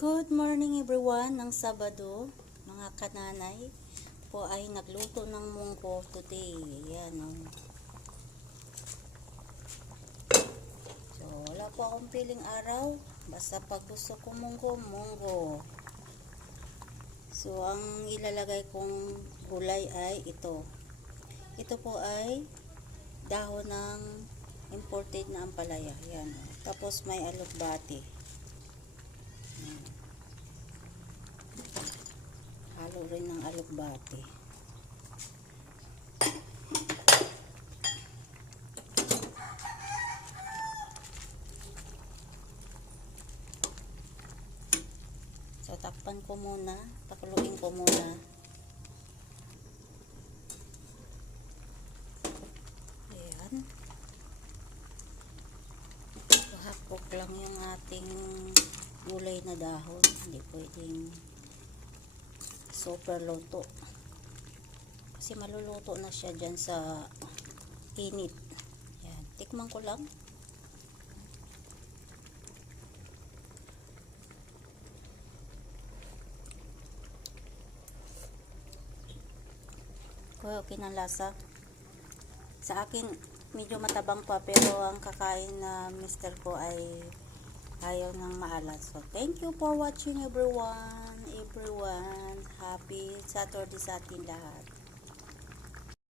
Good morning everyone. Ng Sabado, mga kananay po ay nagluto ng munggo today. Ayan o. So, wala po akong piling araw. Basta pag gusto ko munggo, munggo. So, ang ilalagay kong gulay ay ito. Ito po ay dahon ng imported na ampalaya. Ayan o. Tapos may alugbati. Halo rin ng alugbati. So, takpan ko muna. Pakuluin ko muna. Ayan. Hapok lang yung ating gulay na dahon. Hindi pwedeng super luto. Kasi maluluto na siya dyan sa init. Ayan. Tikman ko lang. Okay ng lasa. Sa akin, medyo matabang pa, pero ang kakain na mister ko ay ayaw ng maalat. So, thank you for watching everyone. Happy Saturday sa atin lahat.